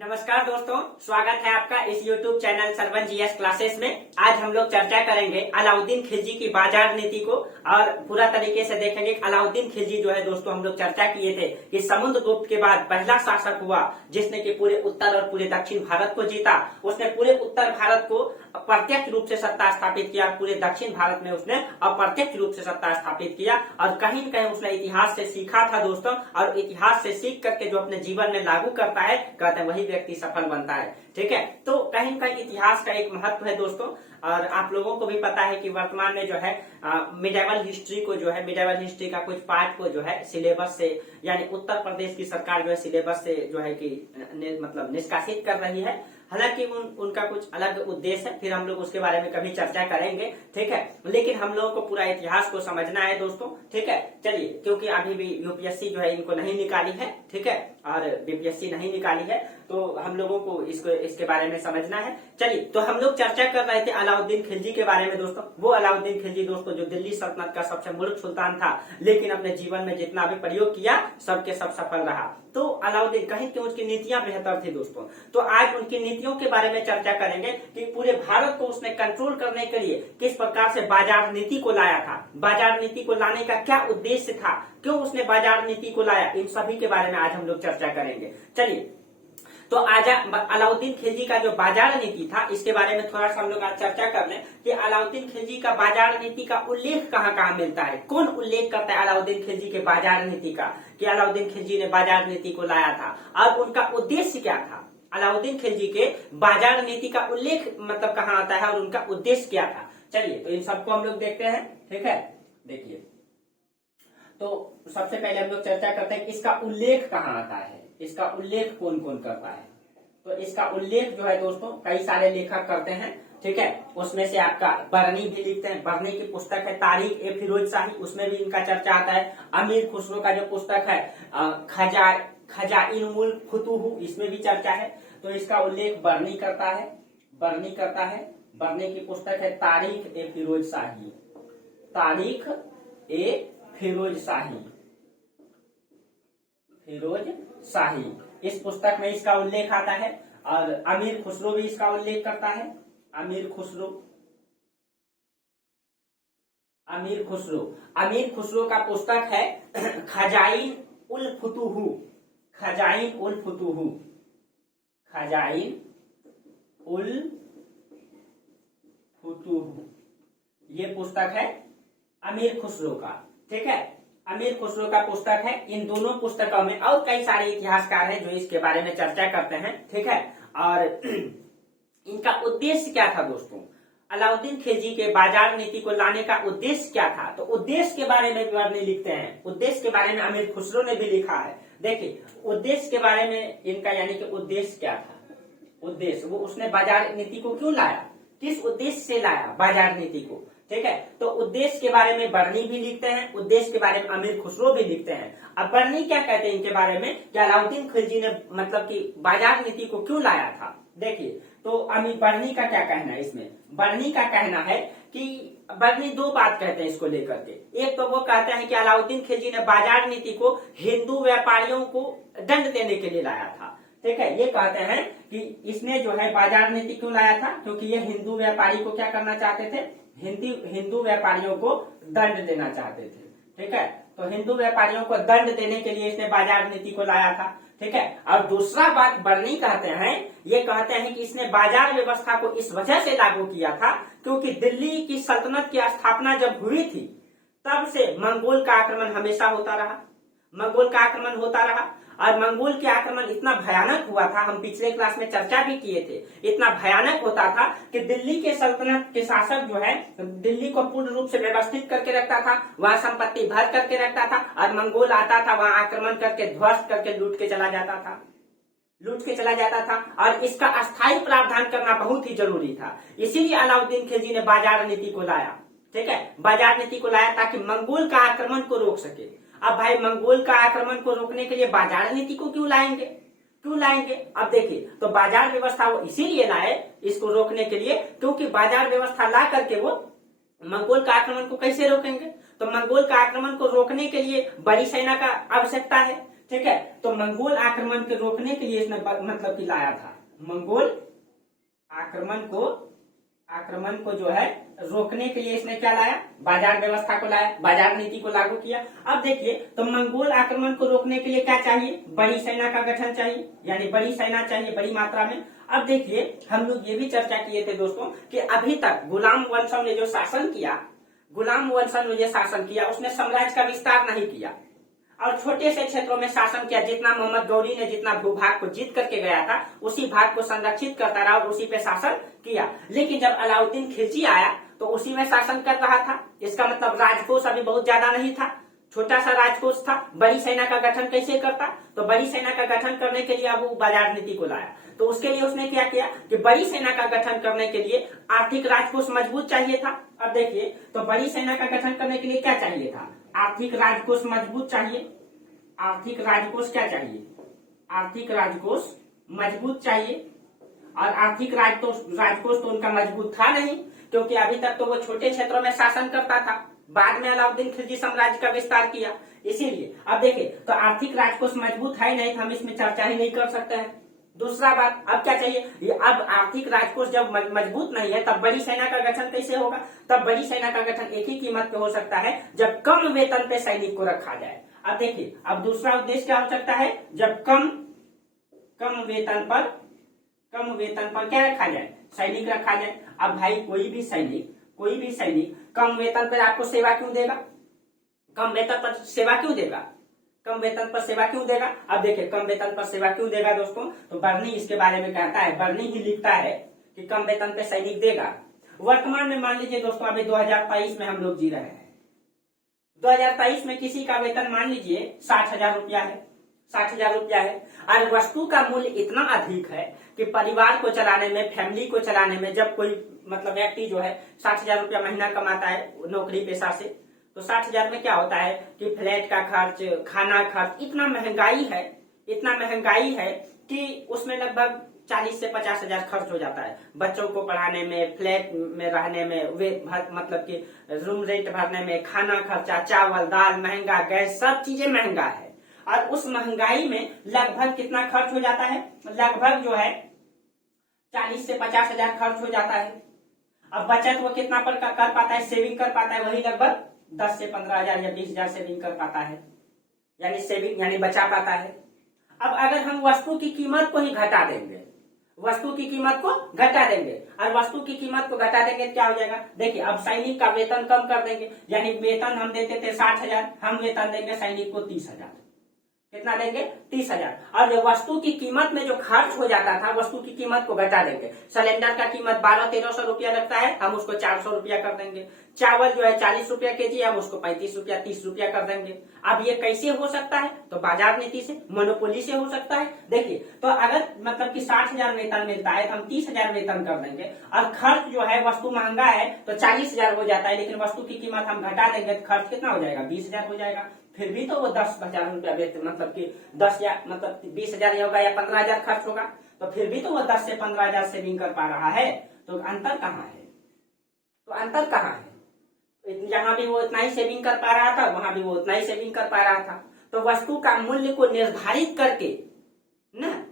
नमस्कार दोस्तों, स्वागत है आपका इस YouTube channel Sarwan GS classes में। आज हम लोग चर्चा करेंगे अलाउद्दीन खिलजी की बाजार नीति को और पूरा तरीके से देखेंगे। अलाउद्दीन खिलजी जो है दोस्तों, हम लोग चर्चा किए थे कि समुद्रगुप्त के बाद पहला शासक हुआ जिसने कि पूरे उत्तर और पूरे दक्षिण भारत को जीता। उसने पूरे उत्तर भारत को प्रत्यक्ष रूप से सत्ता स्थापित किया, पूरे दक्षिण भारत में उसने अप्रत्यक्ष रूप से सत्ता स्थापित किया और कहीं न कहीं उसने इतिहास से सीखा था दोस्तों। और इतिहास से सीख करके जो अपने जीवन में लागू करता है, कहते हैं वही व्यक्ति सफल बनता है। ठीक है, तो कहीं न कहीं इतिहास का एक महत्व है दोस्तों। और आप लोगों को भी पता है कि वर्तमान में जो है मिडिवल हिस्ट्री को जो है, मिडिवल हिस्ट्री का कुछ पार्ट को जो है सिलेबस से, यानी उत्तर प्रदेश की सरकार जो है सिलेबस से जो है कि मतलब निष्कासित कर रही है। हालांकि उनका कुछ अलग उद्देश्य है, फिर हम लोग उसके बारे में कभी चर्चा करेंगे। ठीक है, लेकिन हम लोगों को पूरा इतिहास को समझना है दोस्तों। ठीक है, चलिए, क्योंकि अभी भी यूपीएससी जो है इनको नहीं निकाली है, ठीक है, और बीपीएससी नहीं निकाली है, तो हम लोगों को इसके बारे में समझना है। चलिए, तो हम लोग चर्चा कर रहे थे अलाउद्दीन खिलजी के बारे में दोस्तों। वो अलाउद्दीन खिलजी दोस्तों जो दिल्ली सल्तनत का सबसे मूर्ख सुल्तान था, लेकिन अपने जीवन में जितना भी प्रयोग किया सबके सब सफल रहा। तो अलाउद्दीन कहीं क्यों उसकी नीतियां बेहतर थी दोस्तों। तो आज उनकी नीतियों के बारे में चर्चा करेंगे कि पूरे भारत को उसने कंट्रोल करने के लिए किस प्रकार से बाजार नीति को लाया था, बाजार नीति को लाने का क्या उद्देश्य था, क्यों उसने बाजार नीति को लाया, इन सभी के बारे में आज हम लोग चर्चा करेंगे। चलिए, तो अलाउद्दीन खिलजी का जो बाजार नीति था, इसके बारे में थोड़ा सा हम लोग आज चर्चा कर लें कि अलाउद्दीन खिलजी का बाजार नीति का उल्लेख कहाँ कहाँ मिलता है, कौन उल्लेख करता है अलाउद्दीन खिलजी के बाजार नीति का, कि अलाउद्दीन खिलजी ने बाजार नीति को लाया था और उनका उद्देश्य क्या था। अलाउद्दीन खिलजी के बाजार नीति का उल्लेख मतलब कहाँ आता है और उनका उद्देश्य क्या था। चलिए, तो इन सबको हम लोग देखते हैं। ठीक है, देखिए, तो सबसे पहले हम लोग चर्चा करते हैं कि इसका उल्लेख कहाँ आता है, इसका उल्लेख कौन कौन करता है। तो इसका उल्लेख जो है दोस्तों कई सारे लेखक करते हैं। ठीक है, उसमें से आपका बरनी भी लिखते हैं। बरनी की पुस्तक है तारीख ए फिरोज शाही, उसमें भी इनका चर्चा आता है। अमीर खुसरो का जो पुस्तक है खजाइन मुल्क फुतूह, इसमें भी चर्चा है। तो इसका उल्लेख बरनी करता है, बरनी करता है। बरनी की पुस्तक है तारीख ए फिरोज शाही, तारीख ए फिरोज शाही, फिरोज शाही, इस पुस्तक में इसका उल्लेख आता है। और अमीर खुसरो भी इसका उल्लेख करता है। अमीर खुसरो, अमीर खुसरो, अमीर खुसरो का पुस्तक है खजाइन उल फुतूह, खजाइन उल फुतूह, खजाइन उल फुतूह, ये पुस्तक है अमीर खुसरो का। ठीक है, अमीर खुसरो का पुस्तक है। इन दोनों पुस्तकों में और कई सारे इतिहासकार हैं जो इसके बारे में चर्चा करते हैं। ठीक है, और इनका उद्देश्य क्या था दोस्तों, अलाउद्दीन खिलजी के बाजार नीति को लाने का उद्देश्य क्या था। तो उद्देश्य के बारे में भी लिखते हैं, उद्देश्य के बारे में अमीर खुसरो ने भी लिखा है। देखिए, उद्देश्य के बारे में इनका, यानी कि उद्देश्य क्या था, उद्देश्य वो उसने बाजार नीति को क्यों लाया, किस उद्देश्य से लाया बाजार नीति को। ठीक है, तो उद्देश्य के बारे में बरनी भी लिखते हैं, उद्देश्य के बारे में अमीर खुसरो भी लिखते हैं। अब बरनी क्या कहते हैं इनके बारे में कि अलाउद्दीन खिलजी ने मतलब कि बाजार नीति को क्यों लाया था। देखिए, तो अमीर बरनी का क्या कहना है इसमें, बरनी का कहना है कि बरनी दो बात कहते हैं इसको लेकर के। एक तो वो कहते हैं कि अलाउद्दीन खिलजी ने बाजार नीति को हिंदू व्यापारियों को दंड देने के लिए लाया था। ठीक है, ये कहते हैं कि इसने जो है बाजार नीति क्यों लाया था, क्योंकि ये हिंदू व्यापारी को क्या करना चाहते थे, हिंदू व्यापारियों को दंड देना चाहते थे। ठीक है, तो हिंदू व्यापारियों को दंड देने के लिए इसने बाजार नीति को लाया था। ठीक है, और दूसरा बात बरनी कहते हैं, ये कहते हैं कि इसने बाजार व्यवस्था को इस वजह से लागू किया था क्योंकि दिल्ली की सल्तनत की स्थापना जब हुई थी तब से मंगोल का आक्रमण हमेशा होता रहा, मंगोल का आक्रमण होता रहा। और मंगोल के आक्रमण इतना भयानक हुआ था, हम पिछले क्लास में चर्चा भी किए थे, इतना भयानक होता था कि दिल्ली के सल्तनत के शासक जो है दिल्ली को पूर्ण रूप से व्यवस्थित करके रखता था, वहां संपत्ति भर करके रखता था, और मंगोल आता था वहां आक्रमण करके ध्वस्त करके लूट के चला जाता था, लूट के चला जाता था। और इसका अस्थायी प्रावधान करना बहुत ही जरूरी था, इसीलिए अलाउद्दीन खिलजी ने बाजार नीति को लाया। ठीक है, बाजार नीति को लाया ताकि मंगोल का आक्रमण को रोक सके। अब भाई, मंगोल का आक्रमण को रोकने के लिए बाजार नीति को क्यों लाएंगे, क्यों लाएंगे। अब देखिए, तो बाजार व्यवस्था वो इसीलिए लाए इसको रोकने के लिए, क्योंकि बाजार व्यवस्था ला करके वो मंगोल का आक्रमण को कैसे रोकेंगे। तो मंगोल का आक्रमण को रोकने के लिए बड़ी सेना का आवश्यकता है। ठीक है। तो मंगोल आक्रमण को रोकने के लिए इसने मतलब कि लाया था, मंगोल आक्रमण को जो है रोकने के लिए इसने क्या लाया, बाजार व्यवस्था को लाया, बाजार नीति को लागू किया। अब देखिए, तो मंगोल आक्रमण को रोकने के लिए क्या चाहिए, बड़ी सेना का गठन चाहिए, यानी बड़ी सेना चाहिए बड़ी मात्रा में। अब देखिए, हम लोग ये भी चर्चा किए थे दोस्तों कि अभी तक गुलाम वंशों ने जो शासन किया, उसने साम्राज्य का विस्तार नहीं किया और छोटे से क्षेत्रों में शासन किया। जितना मोहम्मद गौरी ने जितना भूभाग को जीत करके गया था, उसी भाग को संरक्षित करता रहा और उसी पे शासन किया। लेकिन जब अलाउद्दीन खिलजी आया तो उसी में शासन कर रहा था। इसका मतलब राजकोष अभी बहुत ज्यादा नहीं था, छोटा सा राजकोष था। बड़ी सेना का गठन कैसे करता, तो बड़ी सेना का गठन करने के लिए अब वो बाजार नीति को लाया। तो उसके लिए उसने क्या किया कि बड़ी सेना का गठन करने के लिए आर्थिक राजकोष मजबूत चाहिए था। अब देखिए, तो बड़ी सेना का गठन करने के लिए क्या चाहिए था, आर्थिक राजकोष मजबूत चाहिए। आर्थिक राजकोष क्या चाहिए, आर्थिक राजकोष मजबूत चाहिए। और आर्थिक राजकोष तो उनका मजबूत था नहीं, क्योंकि अभी तक तो वो छोटे क्षेत्रों में शासन करता था। बाद में अलाउद्दीन खिलजी साम्राज्य का विस्तार किया, इसीलिए। अब देखिए, तो आर्थिक राजकोष मजबूत है नहीं, तो हम इसमें चर्चा ही नहीं कर सकते हैं। दूसरा बात, अब क्या चाहिए, अब आर्थिक राजकोष जब मजबूत नहीं है, तब बड़ी सेना का गठन कैसे होगा। तब बड़ी सेना का गठन एक ही कीमत पे हो सकता है, जब कम वेतन पे सैनिक को रखा जाए। अब देखिए, अब दूसरा उद्देश्य क्या हो सकता है, जब कम वेतन पर क्या रखा जाए, सैनिक रखा जाए। अब भाई, कोई भी सैनिक कम वेतन पर आपको सेवा क्यों देगा, कम वेतन पर सेवा क्यों देगा, अब देखिए, कम वेतन पर सेवा क्यों देगा दोस्तों, तो बर्नी इसके बारे में कहता है, बर्नी ही लिखता है कि कम वेतन पे सैनिक देगा। वर्तमान में मान लीजिए दोस्तों, अभी 2023 में हम लोग जी रहे हैं। 2023 में किसी का वेतन मान लीजिए 60,000 रुपया है, 60,000 रुपया है, और वस्तु का मूल्य इतना अधिक है कि परिवार को चलाने में, फैमिली को चलाने में, जब कोई मतलब व्यक्ति जो है 60,000 रुपया महीना कमाता है नौकरी पेशा से, तो 60,000 में क्या होता है कि फ्लैट का खर्च, खाना खर्च, इतना महंगाई है कि उसमें लगभग 40 से 50,000 खर्च हो जाता है। बच्चों को पढ़ाने में, फ्लैट में रहने में, वे मतलब कि रूम रेंट भरने में, खाना खर्चा, चावल दाल महंगा, गैस, सब चीजें महंगा है। और उस महंगाई में लगभग कितना खर्च हो जाता है, लगभग जो है 40 से 50,000 खर्च हो जाता है। अब बचत वो कितना पर कर पाता है, सेविंग कर पाता है, वही लगभग 10 से 15,000 या 20,000 सेविंग कर पाता है, यानी सेविंग यानी बचा पाता है। अब अगर हम वस्तु की कीमत को ही घटा देंगे, और वस्तु की कीमत को घटा देंगे क्या हो जाएगा, देखिए, अब सैनिक का वेतन कम कर देंगे, यानी वेतन हम देते थे 60,000, हम वेतन देंगे सैनिक को 30,000। कितना देंगे, 30,000। और जो वस्तु की कीमत में जो खर्च हो जाता था, वस्तु की कीमत को घटा देंगे। सिलेंडर का कीमत 1200-1300 रुपया लगता है, हम उसको 400 रुपया कर देंगे। चावल जो है 40 रुपया केजी, हम उसको 35 रुपया 30 रुपया कर देंगे। अब ये कैसे हो सकता है, तो बाजार नीति से, मोनोपोली से हो सकता है। देखिए, तो अगर मतलब कि 60,000 वेतन मिलता है, तो हम 30,000 वेतन कर देंगे, और खर्च जो है, वस्तु महंगा है तो 40,000 हो जाता है, लेकिन वस्तु की कीमत हम घटा देंगे तो खर्च कितना हो जाएगा, 20,000 हो जाएगा। फिर भी तो वो 10,000 रुपया वेतन, मतलब कि 10 या मतलब 20,000 होगा या 15,000 खर्च होगा, तो फिर भी तो वो 10 से 15,000 सेविंग कर पा रहा है। तो अंतर कहाँ है, यहाँ भी वो इतना ही सेविंग कर पा रहा था, वहां भी वो उतना ही सेविंग कर पा रहा था। तो वस्तु का मूल्य को निर्धारित करके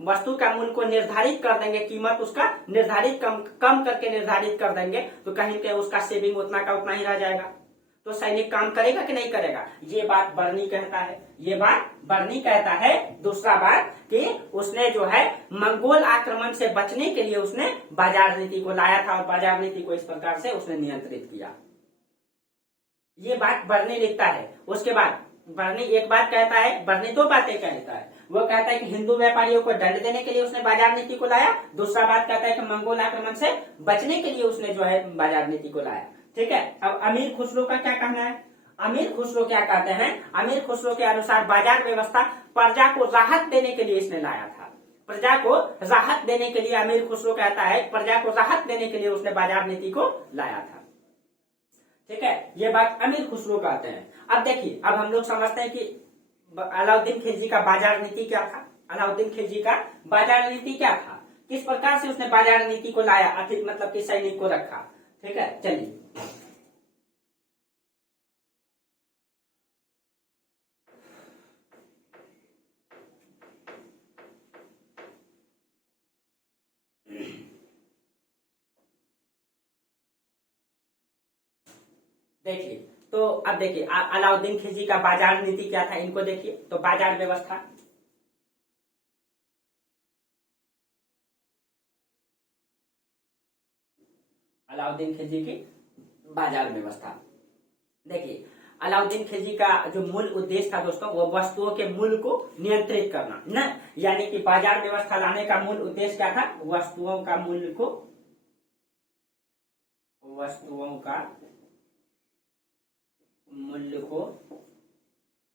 वस्तु का मूल्य को निर्धारित कर देंगे, कीमत उसका निर्धारित कम करके निर्धारित कर देंगे, तो कहीं पे उसका सेविंग उतना का उतना ही रह जाएगा। तो सैनिक काम करेगा कि नहीं करेगा, ये बात बर्नी कहता है। दूसरा बात कि उसने जो है मंगोल आक्रमण से बचने के लिए उसने बाजार नीति को लाया था, और बाजार नीति को इस प्रकार से उसने नियंत्रित किया। ये बात बर्नी लिखता है। उसके बाद बर्नी एक बात कहता है, बर्नी दो बातें कहता है। वो कहता है कि हिंदू व्यापारियों को दंड देने के लिए उसने बाजार नीति को लाया। दूसरा बात कहता है कि मंगोल आक्रमण से बचने के लिए उसने जो है बाजार नीति को लाया। ठीक है। अब अमीर खुसरो का क्या कहना है, अमीर खुसरो क्या कहते हैं, अमीर खुसरो के अनुसार बाजार व्यवस्था प्रजा को राहत देने के लिए इसने लाया था। प्रजा को राहत देने के लिए अमीर खुसरो कहता है, प्रजा को राहत देने के लिए उसने बाजार नीति को लाया था। ठीक है, ये बात अमीर खुसरो कहते हैं। अब देखिए, अब हम लोग समझते हैं कि अलाउद्दीन खिलजी का बाजार नीति क्या था। अलाउद्दीन खिलजी का बाजार नीति क्या था, किस प्रकार से उसने बाजार नीति को लाया, अधिक मतलब कि सैनिक को रखा। ठीक है, चलिए देखिए, तो अब देखिए अलाउद्दीन खिलजी का बाजार नीति क्या था, इनको देखिए। तो बाजार व्यवस्था, अलाउद्दीन खिलजी की बाजार व्यवस्था, देखिए अलाउद्दीन खिलजी का जो मूल उद्देश्य था दोस्तों, वो वस्तुओं के मूल्य को नियंत्रित करना न, यानी कि बाजार व्यवस्था लाने का मूल उद्देश्य क्या था, वस्तुओं का मूल्य को, वस्तुओं का मूल्य को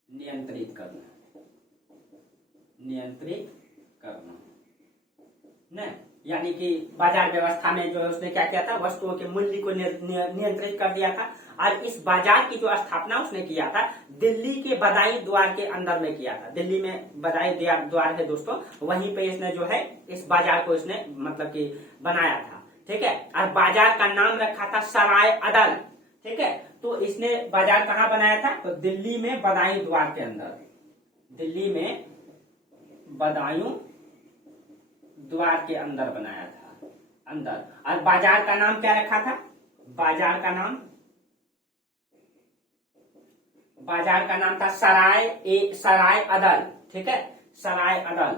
नियंत्रित करना, नियंत्रित करना न, यानी कि बाजार व्यवस्था में जो है उसने क्या किया था, वस्तुओं के मूल्य को नियंत्रित कर दिया था। और इस बाजार की जो स्थापना उसने किया था दिल्ली के बदायूं द्वार के अंदर में किया था। दिल्ली में बदायूं द्वार है दोस्तों, वहीं पे इसने जो है इस बाजार को इसने मतलब कि बनाया था, ठीक है। और बाजार का नाम रखा था सराय अदल, ठीक है। तो इसने बाजार कहाँ बनाया था, तो दिल्ली में बदायूं द्वार के अंदर, दिल्ली में बदायूं द्वार के अंदर बनाया था, अंदर। और बाजार का नाम क्या रखा था, बाजार का नाम था सराय अदल, ठीक है, सराय अदल,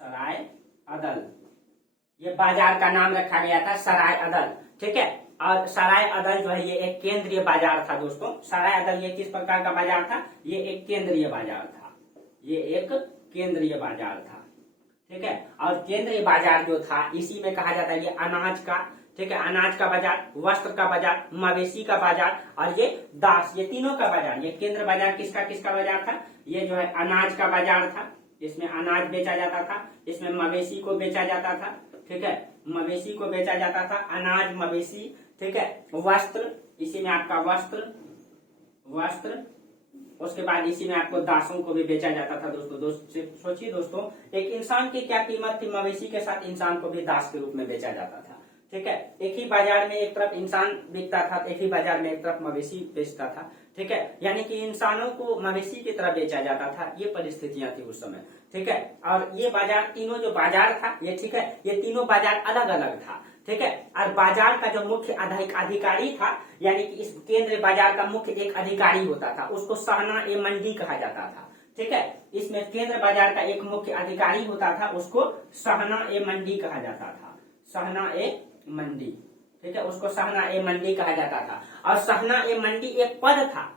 सराय अदल, ये बाजार का नाम रखा गया था सराय अदल, ठीक है। और सराय अदल जो है ये एक केंद्रीय बाजार था दोस्तों। सराय अदल ये किस प्रकार का बाजार था, ये एक केंद्रीय बाजार था, ये एक केंद्रीय बाजार था, ठीक है। और केंद्रीय बाजार जो था इसी में कहा जाता है ये अनाज का, ठीक है, अनाज का बाजार, वस्त्र का बाजार, मवेशी का बाजार और ये दास, ये तीनों का बाजार। ये केंद्र बाजार किसका बाजार था, ये जो है अनाज का बाजार था, इसमें अनाज बेचा जाता था, इसमें मवेशी को बेचा जाता था, ठीक है, मवेशी को बेचा जाता था, अनाज, मवेशी, ठीक है। वस्त्र, इसी में आपका वस्त्र, उसके बाद इसी में आपको दासों को भी बेचा जाता था दोस्तों। सोचिए दोस्तों, एक इंसान की क्या कीमत थी, मवेशी के साथ इंसान को भी दास के रूप में बेचा जाता था, ठीक है। एक ही बाजार में एक तरफ इंसान बिकता था, एक ही बाजार में एक तरफ मवेशी बेचता था, ठीक है। यानी कि इंसानों को मवेशी की तरह बेचा जाता था, ये परिस्थितियां थी उस समय, ठीक है। और ये बाजार, तीनों जो बाजार था ये, ठीक है, ये तीनों बाजार अलग अलग था, ठीक है। और बाजार का जो मुख्य अधिकारी था, यानी कि इस केंद्रीय बाजार का मुख्य एक अधिकारी होता था, उसको सहना ए मंडी कहा जाता था, ठीक है। इसमें केंद्र बाजार का एक मुख्य अधिकारी होता था, उसको सहना ए मंडी कहा जाता था, सहना ए मंडी, ठीक है, उसको सहना ए मंडी कहा जाता था। और सहना ए मंडी एक पद था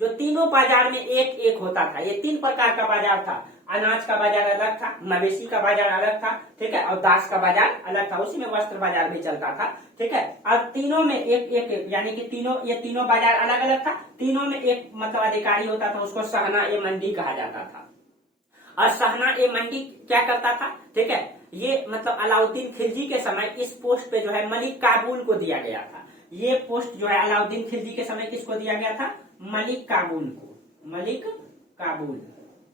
जो तीनों बाजार में एक एक होता था। ये तीन प्रकार का बाजार था, अनाज का बाजार अलग था, मवेशी का बाजार अलग था, ठीक है, और दास का बाजार अलग था, उसी में वस्त्र बाजार भी चलता था, ठीक है। और तीनों में एक एक, यानी कि ये तीनों बाजार अलग अलग था, तीनों में एक मतलब अधिकारी होता था, उसको सहना ए मंडी कहा जाता था। और सहना ए मंडी क्या करता था, ठीक है, ये मतलब अलाउद्दीन खिलजी के समय इस पोस्ट पे जो है मलिक काबुल को दिया गया था। ये पोस्ट जो है अलाउद्दीन खिलजी के समय किसको दिया गया था, मलिक काबुल को, मलिक काबुल,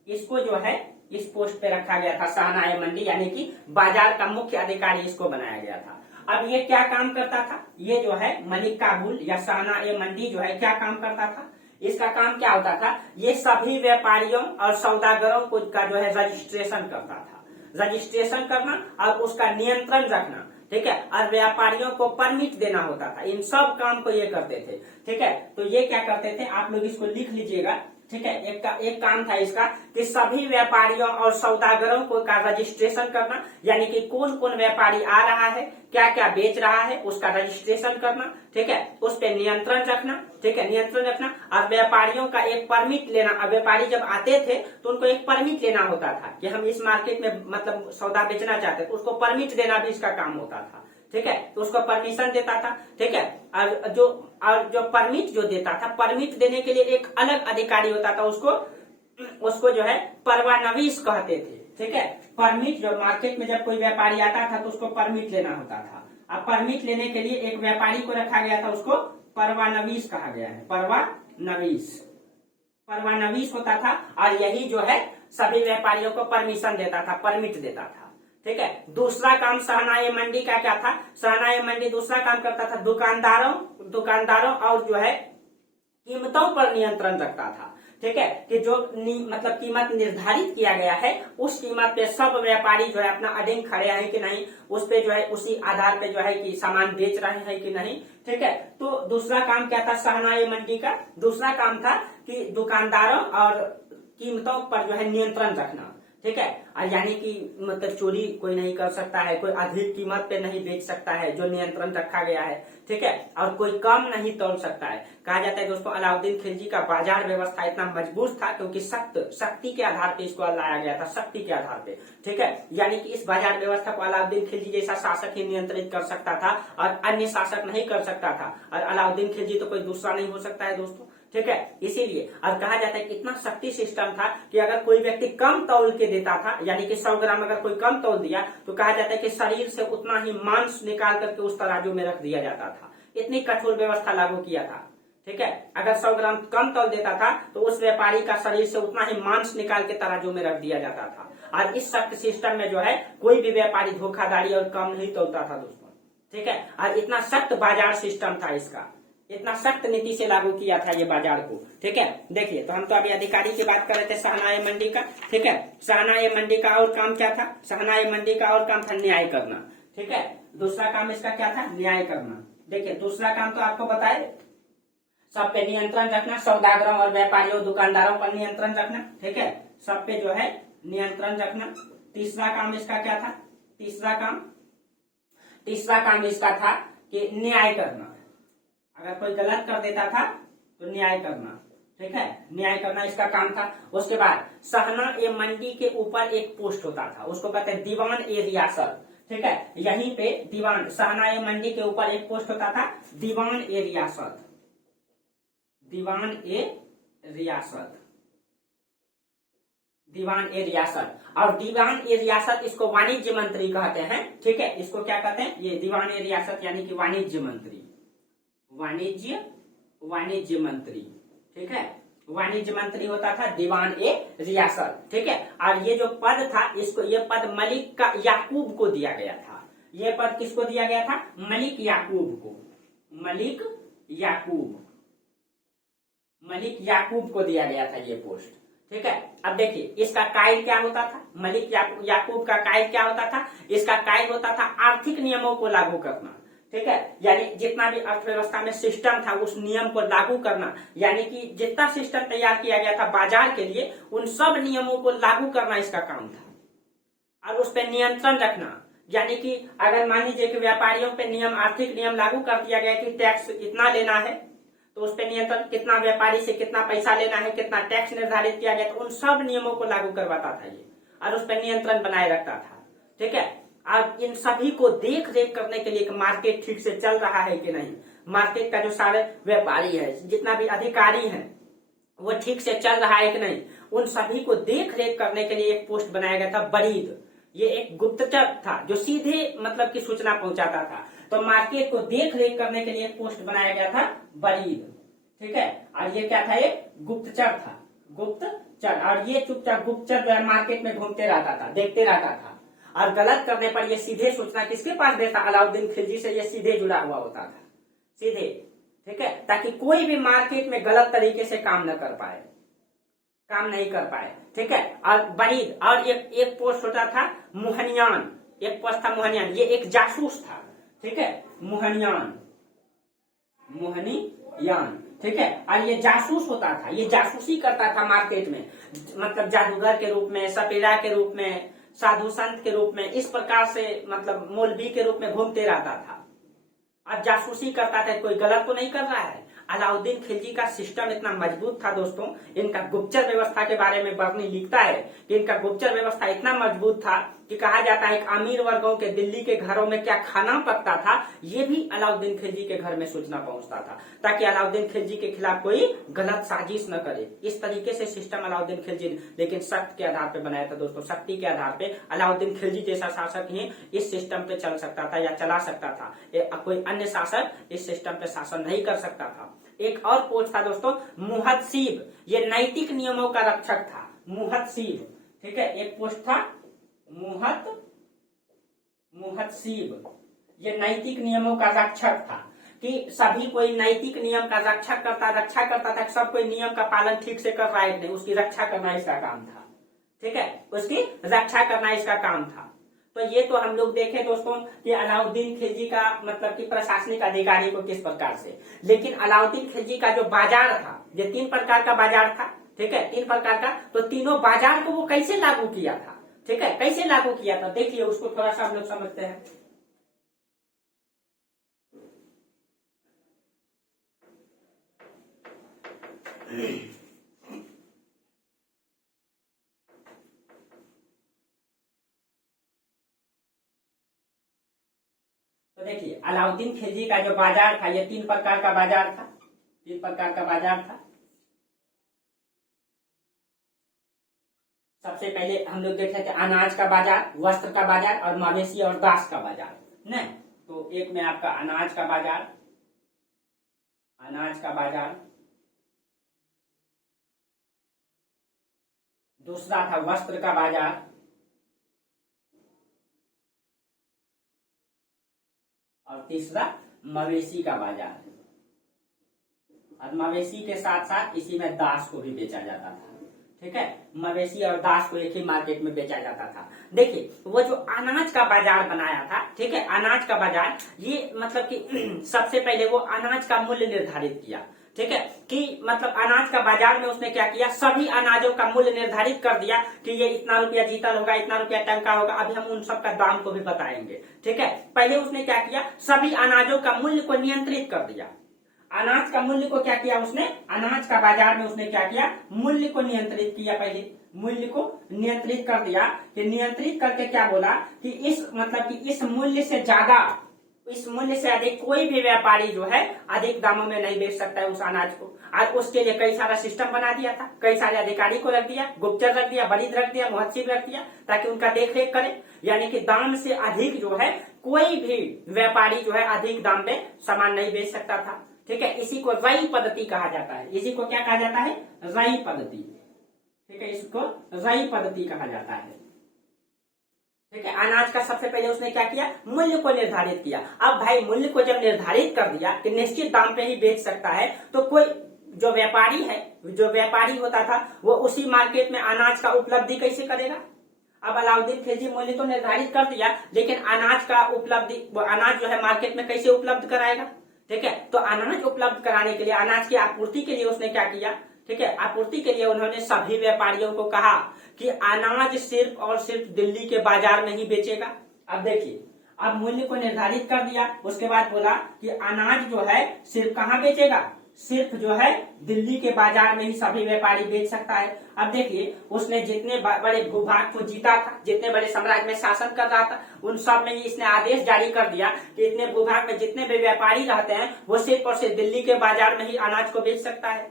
इसको जो है इस पोस्ट पे रखा गया था, सहना ए मंडी, यानी कि बाजार का मुख्य अधिकारी इसको बनाया गया था। अब ये क्या काम करता था, ये जो है मलिक काबुल या सहना ए मंडी जो है क्या काम करता था, इसका काम क्या होता था, ये सभी व्यापारियों और सौदागरों को का जो है रजिस्ट्रेशन करता था, रजिस्ट्रेशन करना और उसका नियंत्रण रखना, ठीक है, और व्यापारियों को परमिट देना होता था, इन सब काम को ये करते थे, ठीक है। तो ये क्या करते थे, आप लोग इसको लिख लीजिएगा, ठीक है। एक काम था इसका कि सभी व्यापारियों और सौदागरों को का रजिस्ट्रेशन करना, यानी कि कौन कौन व्यापारी आ रहा है, क्या क्या बेच रहा है, उसका रजिस्ट्रेशन करना, ठीक है, उस पर नियंत्रण रखना, ठीक है, नियंत्रण रखना। और व्यापारियों का एक परमिट लेना, अब व्यापारी जब आते थे तो उनको एक परमिट लेना होता था कि हम इस मार्केट में मतलब सौदा बेचना चाहते थे, उसको परमिट देना भी इसका काम होता था, ठीक है। तो उसको परमिशन देता था, ठीक है। और जो परमिट जो देता था, परमिट देने के लिए एक अलग अधिकारी होता था, उसको जो है परवानवीस कहते थे, ठीक है। परमिट जो मार्केट में जब कोई व्यापारी आता था तो उसको परमिट लेना होता था। अब परमिट लेने के लिए एक व्यापारी को रखा गया था, उसको परवानवीस कहा गया है, परवानवीस होता था। और यही जो है सभी व्यापारियों को परमिशन देता था, परमिट देता था, ठीक है। दूसरा काम सहना ए मंडी का क्या था, सहना ए मंडी दूसरा काम करता था, दुकानदारों और जो है कीमतों पर नियंत्रण रखता था, ठीक है, कि जो मतलब कीमत निर्धारित किया गया है उस कीमत पे सब व्यापारी जो है अपना अडिंग खड़े हैं कि नहीं, उस पे जो है उसी आधार पे जो है कि सामान बेच रहे हैं कि नहीं। ठीक है, तो दूसरा काम क्या था शहनाई मंडी का? दूसरा काम था कि दुकानदारों और कीमतों पर जो है नियंत्रण रखना। ठीक है, और यानी कि मतलब चोरी कोई नहीं कर सकता है, कोई अधिक कीमत पे नहीं बेच सकता है, जो नियंत्रण रखा गया है। ठीक है, और कोई कम नहीं तोल सकता है। कहा जाता है दोस्तों अलाउद्दीन खिलजी का बाजार व्यवस्था इतना मजबूत था क्योंकि शक्ति के आधार पे इसको लाया गया था, शक्ति के आधार पे। ठीक है, यानी कि इस बाजार व्यवस्था को अलाउद्दीन खिलजी जैसा शासक ही नियंत्रित कर सकता था और अन्य शासक नहीं कर सकता था, और अलाउद्दीन खिलजी तो कोई दूसरा नहीं हो सकता है दोस्तों। ठीक है, इसीलिए और कहा जाता है कि इतना शक्ति सिस्टम था कि अगर कोई व्यक्ति कम तौल के देता था, यानी कि 100 ग्राम अगर कोई कम तौल दिया तो कहा जाता है कि शरीर से उतना ही मांस निकाल करके उस तराजू में रख दिया जाता था। इतनी कठोर व्यवस्था लागू किया था। ठीक है, अगर 100 ग्राम कम तौल देता था तो उस व्यापारी का शरीर से उतना ही मांस निकाल के तराजू में रख दिया जाता था। और इस शक्ति सिस्टम में जो है कोई भी व्यापारी धोखाधड़ी और कम नहीं तोलता था दोस्तों। ठीक है, और इतना सख्त बाजार सिस्टम था इसका, इतना सख्त नीति से लागू किया था ये बाजार को। ठीक है, देखिए तो हम तो अभी अधिकारी की बात कर रहे थे शहनाई मंडी का। ठीक है, शहनाई मंडी का और काम क्या था? शहनाई मंडी का और काम था न्याय करना। ठीक है, दूसरा काम इसका क्या था? न्याय करना। देखिए दूसरा काम तो आपको बताए, सब पे नियंत्रण रखना, सौदागरों और व्यापारियों दुकानदारों पर नियंत्रण रखना। ठीक है, सब पे जो है नियंत्रण रखना। तीसरा काम इसका क्या था? तीसरा काम इसका था कि न्याय करना। अगर कोई गलत कर देता था तो न्याय करना। ठीक है, न्याय करना इसका काम था। उसके बाद शहना-ए-मंडी के ऊपर एक पोस्ट होता था, उसको कहते हैं दीवान-ए-रियासत। ठीक है, यहीं पे दीवान शहना-ए-मंडी के ऊपर एक पोस्ट होता था दीवान-ए-रियासत। दीवान-ए-रियासत, दीवान-ए-रियासत। और दीवान-ए-रियासत इसको वाणिज्य मंत्री कहते हैं। ठीक है, इसको क्या कहते हैं? ये दीवान-ए-रियासत यानी कि वाणिज्य मंत्री, वाणिज्य मंत्री। ठीक है, वाणिज्य मंत्री होता था दीवान-ए-रियासत। ठीक है, और ये जो पद था इसको, ये पद मलिक याकूब को दिया गया था। ये पद किसको दिया गया था? मलिक याकूब को। मलिक याकूब को दिया गया था ये पोस्ट। ठीक है, अब देखिए इसका कार्य क्या होता था? मलिक याकूब का कार्य क्या होता था? इसका कार्य होता था आर्थिक नियमों को लागू करना। ठीक है, यानी जितना भी अर्थव्यवस्था में सिस्टम था उस नियम को लागू करना, यानी कि जितना सिस्टम तैयार किया गया था बाजार के लिए उन सब नियमों को लागू करना इसका काम था। और उस पर नियंत्रण रखना, यानी कि अगर मान लीजिए कि व्यापारियों पे नियम, आर्थिक नियम लागू कर दिया गया कि टैक्स इतना लेना है, तो उस पर नियंत्रण, कितना व्यापारी से कितना पैसा लेना है, कितना टैक्स निर्धारित किया गया, तो उन सब नियमों को लागू करवाता था ये, और उस पर नियंत्रण बनाए रखता था। ठीक है, और इन सभी को देख रेख करने के लिए कि मार्केट ठीक से चल रहा है कि नहीं, मार्केट का जो सारे व्यापारी है, जितना भी अधिकारी है, वो ठीक से चल रहा है कि नहीं, उन सभी को देख रेख करने के लिए एक पोस्ट बनाया गया था बरीद। ये एक गुप्तचर था जो सीधे मतलब की सूचना पहुंचाता था। तो मार्केट को देख रेख करने के लिए एक पोस्ट बनाया गया था बरीद। ठीक है, और ये क्या था? ये गुप्तचर था, गुप्तचर। और ये चुपचाप गुप्तचर जो है मार्केट में घूमते रहता था, देखते रहता था, और गलत करने पर ये सीधे सूचना किसके पास देता? अलाउद्दीन खिलजी से ये सीधे जुड़ा हुआ होता था, सीधे। ठीक है, ताकि कोई भी मार्केट में गलत तरीके से काम नहीं कर पाए। ठीक है, और बरीद। और एक पोस्ट होता था मोहनियान, एक पोस्ट था मोहनियान, ये एक जासूस था। ठीक है, मोहनियान। ठीक है, और ये जासूस होता था, ये जासूसी करता था मार्केट में, मतलब जादूगर के रूप में, सपेरा के रूप में, साधु संत के रूप में, इस प्रकार से मतलब मौलवी के रूप में घूमते रहता था और जासूसी करता था, कोई गलत तो नहीं कर रहा है। अलाउद्दीन खिलजी का सिस्टम इतना मजबूत था दोस्तों, इनका गुप्तचर व्यवस्था के बारे में बर्नी लिखता है कि इनका गुप्तचर व्यवस्था इतना मजबूत था कि कहा जाता है कि अमीर वर्गों के दिल्ली के घरों में क्या खाना पकता था ये भी अलाउद्दीन खिलजी के घर में सूचना पहुंचता था, ताकि अलाउद्दीन खिलजी के खिलाफ कोई गलत साजिश न करे। इस तरीके से सिस्टम अलाउद्दीन खिलजी लेकिन शक्ति के आधार पर बनाया था दोस्तों, शक्ति के आधार पर। अलाउद्दीन खिलजी जैसा शासक ही इस सिस्टम पे चल सकता था या चला सकता था, कोई अन्य शासक इस सिस्टम पे शासन नहीं कर सकता था। एक और पोस्ट था दोस्तों मुहतसीब, ये नैतिक नियमों का रक्षक था, मुहतसीब। ठीक है, एक पोस्ट था मुहतसीब, ये नैतिक नियमों का रक्षक था। कि सभी कोई नैतिक नियम का रक्षा करता था, सब कोई नियम का पालन ठीक से कर रहा है कि नहीं, उसकी रक्षा करना इसका काम था। ठीक है, उसकी रक्षा करना इसका काम था। तो ये तो हम लोग देखें दोस्तों कि अलाउद्दीन खिलजी का मतलब कि प्रशासनिक अधिकारी को किस प्रकार से। लेकिन अलाउद्दीन खिलजी का जो बाजार था, ये 3 प्रकार का बाजार था। ठीक है, 3 प्रकार का, तो तीनों बाजार को वो कैसे लागू किया था। ठीक है, कैसे लागू किया था देखिए, उसको थोड़ा सा हम लोग समझते हैं। तो देखिए, अलाउद्दीन खिलजी का जो बाजार था, ये 3 प्रकार का बाजार था। 3 प्रकार का बाजार था। सबसे पहले हम लोग देख रहे थे अनाज का बाजार, वस्त्र का बाजार और मवेशी और दास का बाजार। नहीं, तो एक में आपका अनाज का बाजार, अनाज का बाजार, दूसरा था वस्त्र का बाजार, और तीसरा मवेशी का बाजार। और मवेशी के साथ साथ इसी में दास को भी बेचा जाता था। ठीक है, मवेशी और दास को एक ही मार्केट में बेचा जाता था। देखिए, वो जो अनाज का बाजार बनाया था, ठीक है, अनाज का बाजार, ये मतलब कि सबसे पहले वो अनाज का मूल्य निर्धारित किया। ठीक है, कि मतलब अनाज का बाजार में उसने क्या किया, सभी अनाजों का मूल्य निर्धारित कर दिया कि ये इतना रुपया जीतल होगा, इतना रुपया टंका होगा। अभी हम उन सब का दाम को भी बताएंगे। ठीक है, पहले उसने क्या किया, सभी अनाजों का मूल्य को नियंत्रित कर दिया। अनाज का मूल्य को क्या किया उसने, अनाज का बाजार में उसने क्या किया, मूल्य को नियंत्रित किया। पहले मूल्य को नियंत्रित कर दिया, कि नियंत्रित करके क्या बोला कि इस मतलब कि इस मूल्य से ज्यादा, इस मूल्य से अधिक कोई भी व्यापारी जो है अधिक दामों में नहीं बेच सकता है उस अनाज को। और उसके लिए कई सारा सिस्टम बना दिया था, कई सारे अधिकारी को रख दिया, गुप्तचर रख दिया, बरीद रख दिया, मुहस्सिब रख दिया, ताकि उनका देख रेख करे। यानी कि दाम से अधिक जो है कोई भी व्यापारी जो है अधिक दाम पे सामान नहीं बेच सकता था। ठीक है, इसी को रई पद्धति कहा जाता है। इसी को क्या कहा जाता है, रई पद्धति। ठीक है, इसको रई पद्धति कहा जाता है। ठीक है, अनाज का सबसे पहले उसने क्या किया, मूल्य को निर्धारित किया। अब भाई मूल्य को जब निर्धारित कर दिया कि निश्चित दाम पे ही बेच सकता है, तो कोई जो व्यापारी है, जो व्यापारी होता था, वो उसी मार्केट में अनाज का उपलब्धि कैसे करेगा। अब अलाउद्दीन खिलजी मूल्य तो निर्धारित कर दिया, लेकिन अनाज का उपलब्धि, अनाज जो है मार्केट में कैसे उपलब्ध कराएगा। ठीक है, तो अनाज उपलब्ध कराने के लिए, अनाज की आपूर्ति के लिए उसने क्या किया, ठीक है, आपूर्ति के लिए उन्होंने सभी व्यापारियों को कहा कि अनाज सिर्फ और सिर्फ दिल्ली के बाजार में ही बेचेगा। अब देखिए, अब मूल्य को निर्धारित कर दिया, उसके बाद बोला कि अनाज जो है सिर्फ कहाँ बेचेगा, सिर्फ जो है दिल्ली के बाजार में ही सभी व्यापारी बेच सकता है। अब देखिए, उसने जितने बड़े भूभाग को जीता था, जितने बड़े साम्राज्य में शासन कर रहा था, उन सब में इसने आदेश जारी कर दिया कि इतने भूभाग में जितने भी व्यापारी रहते हैं, वो सिर्फ और सिर्फ दिल्ली के बाजार में ही अनाज को बेच सकता है।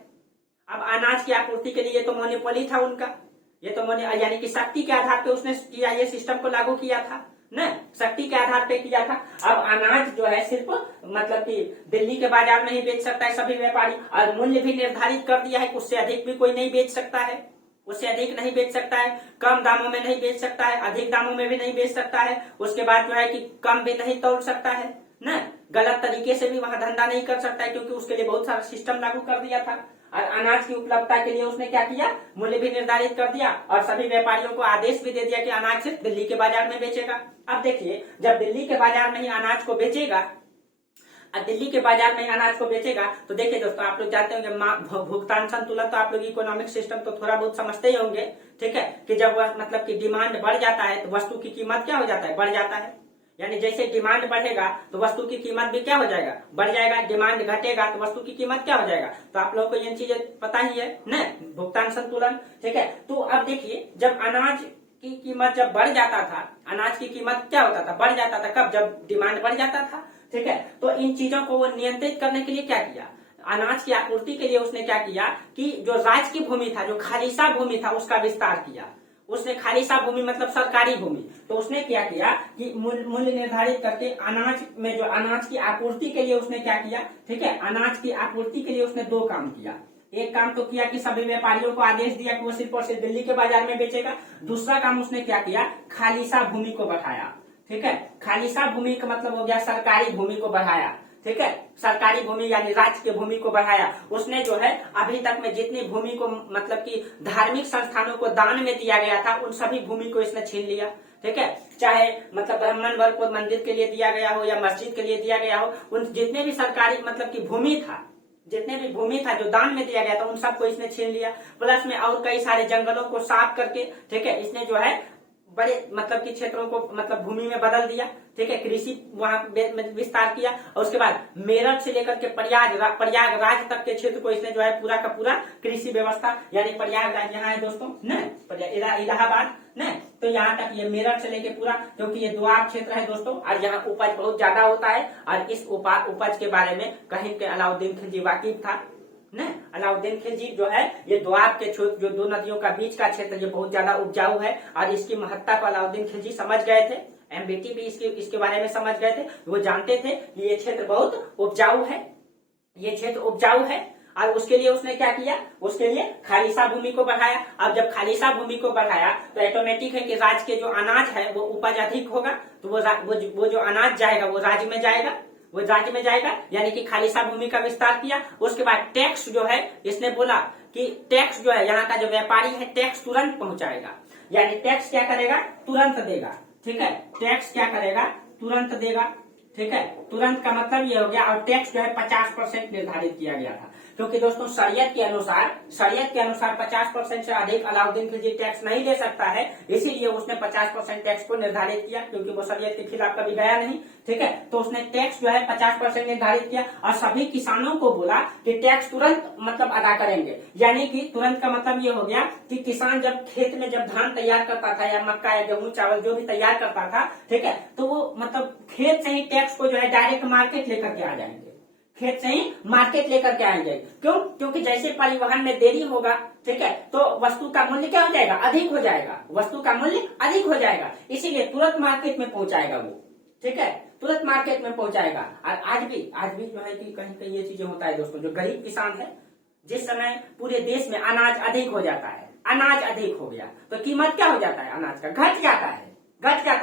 अब अनाज की आपूर्ति के लिए तो मोनोपोली था उनका, ये तो यानी कि शक्ति के आधार पे उसने किया, ये सिस्टम को लागू किया था न, शक्ति के आधार पे किया था। अब अनाज जो है सिर्फ मतलब कि दिल्ली के बाजार में ही बेच सकता है सभी व्यापारी, और मूल्य भी निर्धारित कर दिया है, उससे अधिक भी कोई नहीं बेच सकता है, उससे अधिक नहीं बेच सकता है, कम दामों में नहीं बेच सकता है, अधिक दामों में भी नहीं बेच सकता है। उसके बाद जो है कि कम भी नहीं तोल सकता है न, गलत तरीके से भी वहां धंधा नहीं कर सकता है, क्योंकि उसके लिए बहुत सारा सिस्टम लागू कर दिया था। और अनाज की उपलब्धता के लिए उसने क्या किया, मूल्य भी निर्धारित कर दिया, और सभी व्यापारियों को आदेश भी दे दिया कि अनाज सिर्फ दिल्ली के बाजार में बेचेगा। अब देखिए, जब दिल्ली के बाजार में ही अनाज को बेचेगा, दिल्ली के बाजार में अनाज को बेचेगा, तो देखिए दोस्तों, आप लोग जानते होंगे भुगतान संतुलन, तो आप लोग इकोनॉमिक सिस्टम तो थोड़ा बहुत समझते ही होंगे। ठीक है, कि जब मतलब कि डिमांड बढ़ जाता है तो वस्तु की कीमत क्या हो जाता है, बढ़ जाता है। यानी जैसे डिमांड बढ़ेगा तो वस्तु की कीमत भी क्या हो जाएगा, बढ़ जाएगा। डिमांड घटेगा तो वस्तु की कीमत क्या हो जाएगा। तो आप लोगों को ये चीजें पता ही है न, भुगतान संतुलन। ठीक है, तो अब देखिए, जब अनाज की कीमत जब बढ़ जाता था, अनाज की कीमत क्या होता था, बढ़ जाता था। कब, जब डिमांड बढ़ जाता था। ठीक है, तो इन चीजों को वो नियंत्रित करने के लिए क्या किया, अनाज की आपूर्ति के लिए उसने क्या किया कि जो राज्य की भूमि था, जो खालिसा भूमि था, उसका विस्तार किया। उसने खालिसा भूमि मतलब सरकारी भूमि, तो उसने क्या किया कि मूल्य निर्धारित करके अनाज में, जो अनाज की आपूर्ति के लिए उसने क्या किया, ठीक है, अनाज की आपूर्ति के लिए उसने 2 काम किया। एक काम तो किया कि सभी व्यापारियों को आदेश दिया कि वो सिर्फ और सिर्फ दिल्ली के बाजार में बेचेगा। दूसरा काम उसने क्या किया, खालिसा भूमि को बढ़ाया। ठीक है, खालिसा भूमि का मतलब हो गया सरकारी भूमि को बढ़ाया। ठीक है, सरकारी भूमि यानी राज्य की भूमि को बढ़ाया। उसने जो है अभी तक में जितनी भूमि को मतलब कि धार्मिक संस्थानों को दान में दिया गया था उन सभी भूमि को इसने छीन लिया। ठीक है, चाहे मतलब ब्राह्मण वर्ग को मंदिर के लिए दिया गया हो या मस्जिद के लिए दिया गया हो, उन जितने भी सरकारी मतलब की भूमि था, जितने भी भूमि था जो दान में दिया गया था उन सबको इसने छीन लिया। प्लस में और कई सारे जंगलों को साफ करके, ठीक है, इसने जो है बड़े मतलब कि क्षेत्रों को मतलब भूमि में बदल दिया। ठीक है, कृषि वहां विस्तार किया। और उसके बाद मेरठ से लेकर के प्रयागराज तक के क्षेत्र को इसने जो है पूरा का पूरा कृषि व्यवस्था, यानी प्रयागराज यहाँ है दोस्तों न, इलाहाबाद न, तो यहाँ तक ये मेरठ से लेके पूरा, क्योंकि ये दोआब क्षेत्र है दोस्तों और यहाँ उपज बहुत ज्यादा होता है। और इस उपज के बारे में कहीं के अलाउद्दीन खिलजी वाकिफ था न। अलाउद्दीन खिलजी जो है ये दोआब के जो दो नदियों का बीच का क्षेत्र ये बहुत ज्यादा उपजाऊ है और इसकी महत्ता को अलाउद्दीन खिलजी समझ गए थे। एमबीटी भी इसके बारे में समझ गए थे। वो जानते थे कि ये क्षेत्र बहुत उपजाऊ है, ये क्षेत्र उपजाऊ है। और उसके लिए उसने क्या किया, उसके लिए खालिसा भूमि को बढ़ाया। अब जब खालिसा भूमि को बढ़ाया तो ऑटोमेटिक है कि राज्य के जो अनाज है वो उपज अधिक होगा, तो वो जो अनाज जाएगा वो राज्य में जाएगा, वो राज्य में जाएगा, यानी कि खालिसा भूमि का विस्तार किया। उसके बाद टैक्स जो है इसने बोला कि टैक्स जो है यहाँ का जो व्यापारी है टैक्स तुरंत पहुंचाएगा, यानी टैक्स क्या करेगा, तुरंत देगा। ठीक है, टैक्स क्या करेगा, तुरंत देगा। ठीक है, तुरंत का मतलब ये हो गया। और टैक्स जो है 50% निर्धारित किया गया था, क्योंकि दोस्तों शरीयत के अनुसार 50% से अधिक अलाउद्दीन खिलजी टैक्स नहीं ले सकता है, इसीलिए उसने 50% टैक्स को निर्धारित किया, क्योंकि वो शरीयत के खिलाफ कभी गया नहीं। ठीक है, तो उसने टैक्स जो है 50% निर्धारित किया और सभी किसानों को बोला कि टैक्स तुरंत मतलब अदा करेंगे। यानी कि तुरंत का मतलब ये हो गया कि किसान जब खेत में जब धान तैयार करता था या मक्का या गेहूं चावल जो भी तैयार करता था, ठीक है, तो वो मतलब खेत से ही टैक्स को जो है डायरेक्ट मार्केट लेकर के आ जाएंगे, खेत से ही मार्केट लेकर के आएंगे। क्यों, क्योंकि जैसे परिवहन में देरी होगा, ठीक है, तो वस्तु का मूल्य क्या हो जाएगा, अधिक हो जाएगा, वस्तु का मूल्य अधिक हो जाएगा, इसीलिए तुरंत मार्केट में पहुंचाएगा वो। ठीक है, तुरंत मार्केट में पहुंचाएगा। और आज भी जो है कि कहीं कहीं ये चीजें होता है दोस्तों, जो गरीब किसान है, जिस समय पूरे देश में अनाज अधिक हो जाता है, अनाज अधिक हो गया तो कीमत क्या हो जाता है, अनाज का घट जाता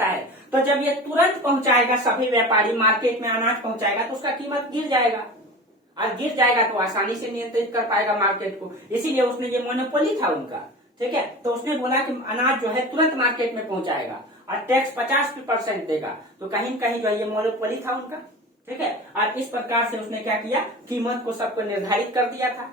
है। तो जब ये तुरंत पहुंचाएगा, सभी व्यापारी मार्केट में अनाज पहुंचाएगा तो उसका कीमत गिर जाएगा, और गिर जाएगा तो आसानी से नियंत्रित कर पाएगा मार्केट को। इसीलिए उसने ये मोनोपोली था उनका। ठीक है, तो उसने बोला कि अनाज जो है तुरंत मार्केट में पहुंचाएगा और टैक्स 50% देगा, तो कहीं न कहीं जो है ये मोनोपोली था उनका। ठीक है, और इस प्रकार से उसने क्या किया, कीमत को सबको निर्धारित कर दिया था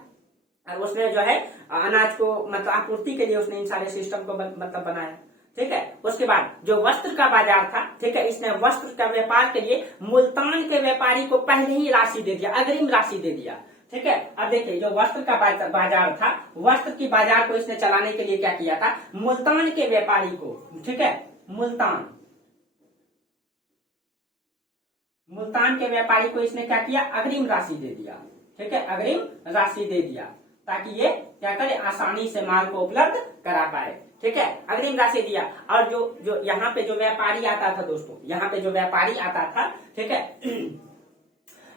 और उसने जो है अनाज को मतलब आपूर्ति के लिए उसने इन सारे सिस्टम को मतलब बनाया। ठीक है, उसके बाद जो वस्त्र का बाजार था, ठीक है, इसने वस्त्र का व्यापार के लिए मुल्तान के व्यापारी को पहले ही राशि दे दिया, अग्रिम राशि दे दिया। ठीक है, अब देखिए जो वस्त्र का बाजार था, वस्त्र की बाजार को इसने चलाने के लिए क्या किया था, मुल्तान के व्यापारी को, ठीक है, मुल्तान के व्यापारी को इसने क्या किया, अग्रिम राशि दे दिया। ठीक है, अग्रिम राशि दे दिया ताकि ये क्या करे, आसानी से माल को उपलब्ध करा पाए। ठीक है, अग्रिम राशि दिया। और जो यहाँ पे जो व्यापारी आता था दोस्तों, यहाँ पे जो व्यापारी आता था, ठीक है,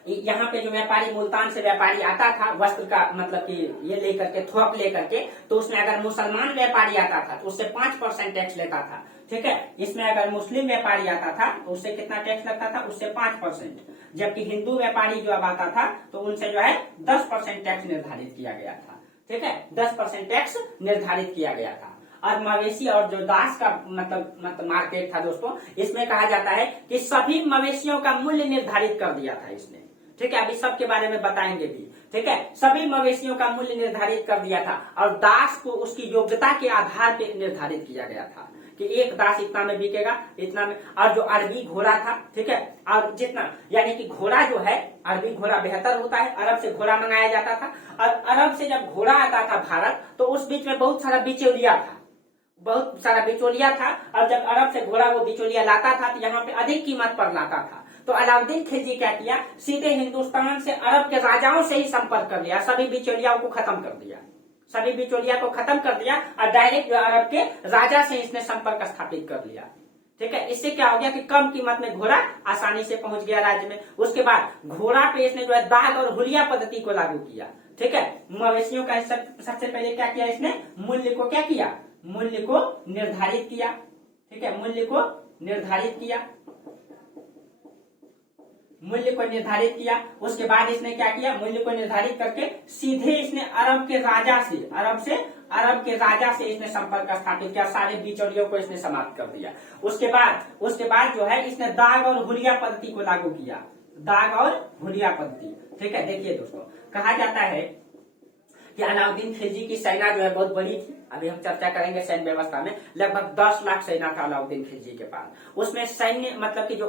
यहाँ पे जो व्यापारी मुल्तान से व्यापारी आता था वस्त्र का मतलब कि ये लेकर के, थोक लेकर के, तो उसमें अगर मुसलमान व्यापारी आता था तो उससे 5% टैक्स लेता था। ठीक है, इसमें अगर मुस्लिम व्यापारी आता था तो उससे कितना टैक्स लगता था, उससे 5%। जबकि हिंदू व्यापारी जो अब आता था तो उनसे जो है 10% टैक्स निर्धारित किया गया था। ठीक है, 10% टैक्स निर्धारित किया गया था। और मवेशी और जो दास का मतलब मार्केट था दोस्तों, इसमें कहा जाता है कि सभी मवेशियों का मूल्य निर्धारित कर दिया था इसने। ठीक है, अभी सबके बारे में बताएंगे भी। ठीक है, सभी मवेशियों का मूल्य निर्धारित कर दिया था और दास को उसकी योग्यता के आधार पर निर्धारित किया गया था कि एक दास इतना में बिकेगा, इतना में। और जो अरबी घोड़ा था, ठीक है, और जितना यानी कि घोड़ा जो है, अरबी घोड़ा बेहतर होता है, अरब से घोड़ा मंगाया जाता था। और अरब से जब घोड़ा आता था भारत तो उस बीच में बहुत सारा बिचौलिया था, और जब अरब से घोड़ा वो बिचौलिया लाता था तो यहाँ पे अधिक कीमत पर लाता था। तो अलाउद्दीन खिलजी क्या किया, सीधे हिंदुस्तान से अरब के राजाओं से ही संपर्क कर लिया, सभी बिचौलियाओं को खत्म कर दिया, और डायरेक्ट अरब के राजा से इसने संपर्क स्थापित कर लिया। ठीक है, इससे क्या हो गया कि कम कीमत में घोड़ा आसानी से पहुंच गया राज्य में। उसके बाद घोड़ा पे इसने जो है दाग और हुलिया पद्धति को लागू किया। ठीक है, मवेशियों का सबसे पहले क्या किया, इसने मूल्य को क्या किया, मूल्य को निर्धारित किया। ठीक है, मूल्य को निर्धारित किया। मूल्य को निर्धारित किया। उसके बाद इसने क्या किया, मूल्य को निर्धारित करके सीधे इसने अरब के राजा से इसने संपर्क स्थापित किया, सारे बिचौलियों को इसने समाप्त कर दिया। उसके बाद जो है इसने दाग और हुलिया पद्धति को लागू किया, दाग और हुलिया पद्धति। ठीक है, देखिए दोस्तों, कहा जाता है कि अलाउद्दीन खिलजी की सेना जो है बहुत बड़ी थी। अभी हम चर्चा करेंगे सैन्य व्यवस्था में। लगभग 10 लाख सेना था अलाउद्दीन खिलजी के पास। उसमें सैन्य मतलब की जो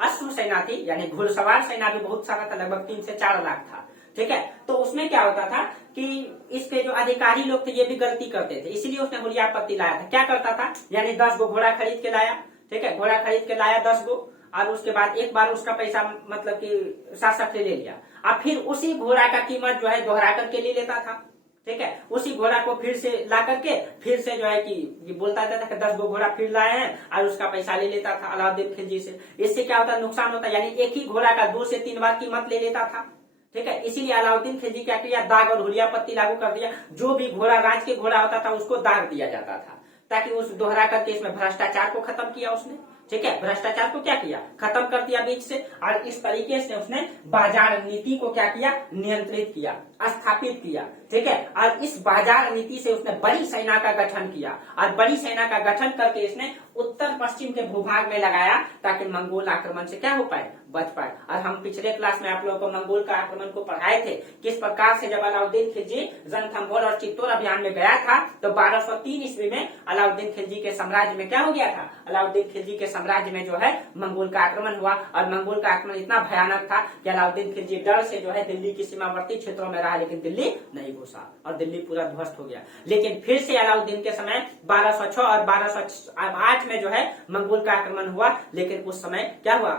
अश्व सेना थी, यानी घुड़सवार सेना भी बहुत सारा था, लगभग 3 से 4 लाख था। ठीक है, तो उसमें क्या होता था कि इसके जो अधिकारी लोग थे ये भी गलती करते थे, इसीलिए उसने हुलिया पद्धति लाया था। क्या करता था, यानी 10 गो घोड़ा खरीद के लाया। ठीक है, घोड़ा खरीद के लाया 10 गो, और उसके बाद एक बार उसका पैसा मतलब कि शासक से ले लिया, और फिर उसी घोड़ा का कीमत जो है दोहरा करके ले लेता था। ठीक है, उसी घोड़ा को फिर से ला करके फिर से जो है कि बोलता था कि 10 गो घोड़ा फिर लाए हैं, और उसका पैसा ले लेता था अलाउद्दीन खिलजी से। इससे क्या होता, नुकसान होता, यानी एक ही घोड़ा का 2 से 3 बार कीमत ले लेता था। ठीक है, इसीलिए अलाउद्दीन खिलजी क्या किया, दाग और हुलिया पद्धति लागू कर दिया। जो भी घोड़ा राज के घोड़ा होता था उसको दाग दिया जाता था, ताकि उस दोहरा करके इसमें भ्रष्टाचार को खत्म किया उसने। ठीक है, भ्रष्टाचार को क्या किया, खत्म कर दिया बीच से। और इस तरीके से उसने बाजार नीति को क्या किया, नियंत्रित किया, स्थापित किया। ठीक है, और इस बाजार नीति से उसने बड़ी सेना का गठन किया, और बड़ी सेना का गठन करके इसने उत्तर पश्चिम के भूभाग में लगाया, ताकि मंगोल आक्रमण से क्या हो पाए, बच पाए। और हम पिछले क्लास में आप लोगों को मंगोल का आक्रमण को पढ़ाए थे, किस प्रकार से जब अलाउद्दीन खिलजी रणथंभौर और चित्तौड़ अभियान में गया था, तो 1203 ईस्वी में अलाउद्दीन खिलजी के साम्राज्य में क्या हो गया था, अलाउद्दीन खिलजी के साम्राज्य में जो है मंगोल का आक्रमण हुआ। और मंगोल का आक्रमण इतना भयानक था कि अलाउद्दीन खिलजी डर से जो है दिल्ली की सीमावर्ती क्षेत्रों में रहा, लेकिन दिल्ली नहीं घुसा, और दिल्ली पूरा ध्वस्त हो गया। लेकिन फिर से अलाउद्दीन के समय 1206 और 1208 में जो है मंगोल का आक्रमण हुआ, लेकिन उस समय क्या हुआ,